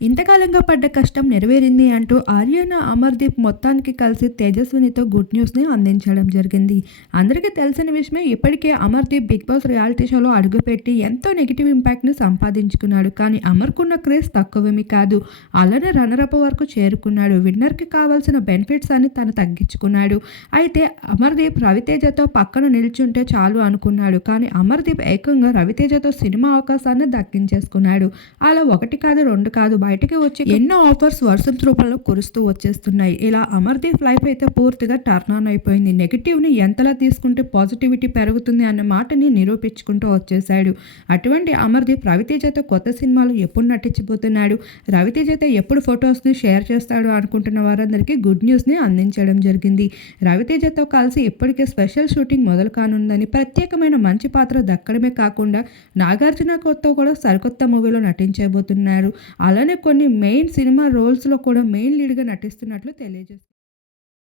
ఇంతకాలంగా పడ్డ కష్టం నెరవేరింది అంటూ ఆర్యన అమర్దీప్ మొత్తానికి కలిసి తేజస్వినితో గుడ్ న్యూస్ని అందించడం జరిగింది. అందరికీ తెలిసిన విషయమే ఇప్పటికే అమర్దీప్ బిగ్ బాస్ రియాలిటీ షోలో అడుగుపెట్టి ఎంతో నెగిటివ్ ఇంపాక్ట్ని సంపాదించుకున్నాడు. కానీ అమర్కున్న క్రేజ్ తక్కువేమి కాదు. అలానే రన్నరప్ వరకు చేరుకున్నాడు. విన్నర్కి కావాల్సిన బెనిఫిట్స్ అని తను తగ్గించుకున్నాడు. అయితే అమర్దీప్ రవితేజతో పక్కన నిల్చుంటే చాలు అనుకున్నాడు. కానీ అమర్దీప్ ఏకంగా రవితేజతో సినిమా అవకాశాన్ని దక్కించేసుకున్నాడు. అలా ఒకటి కాదు రెండు కాదు బయటికి వచ్చి ఎన్నో ఆఫర్స్ వర్షం రూపంలో కురుస్తూ వచ్చేస్తున్నాయి. ఇలా అమర్దీప్ లైఫ్ అయితే పూర్తిగా టర్న్ ఆన్ అయిపోయింది. నెగిటివ్ని ఎంతలా తీసుకుంటే పాజిటివిటీ పెరుగుతుంది అన్న మాటని నిరూపించుకుంటూ వచ్చేసాడు అటువంటి అమర్దీప్ రవితేజతో కొత్త సినిమాలు ఎప్పుడు నటించబోతున్నాడు? రవితేజతో ఎప్పుడు ఫొటోస్ని షేర్ చేస్తాడు అనుకుంటున్న వారందరికీ గుడ్ న్యూస్ని అందించడం జరిగింది. రవితేజతో కలిసి ఇప్పటికే స్పెషల్ షూటింగ్ మొదలు కానుందని ప్రత్యేకమైన మంచి పాత్ర దక్కడమే కాకుండా నాగార్జున కొత్త కూడా సరికొత్త మూవీలో నటించబోతున్నారు. అలానే కొన్ని మెయిన్ సినిమా రోల్స్లో కూడా మెయిన్ లీడ్గా నటిస్తున్నట్లు తెలియజేస్తుంది.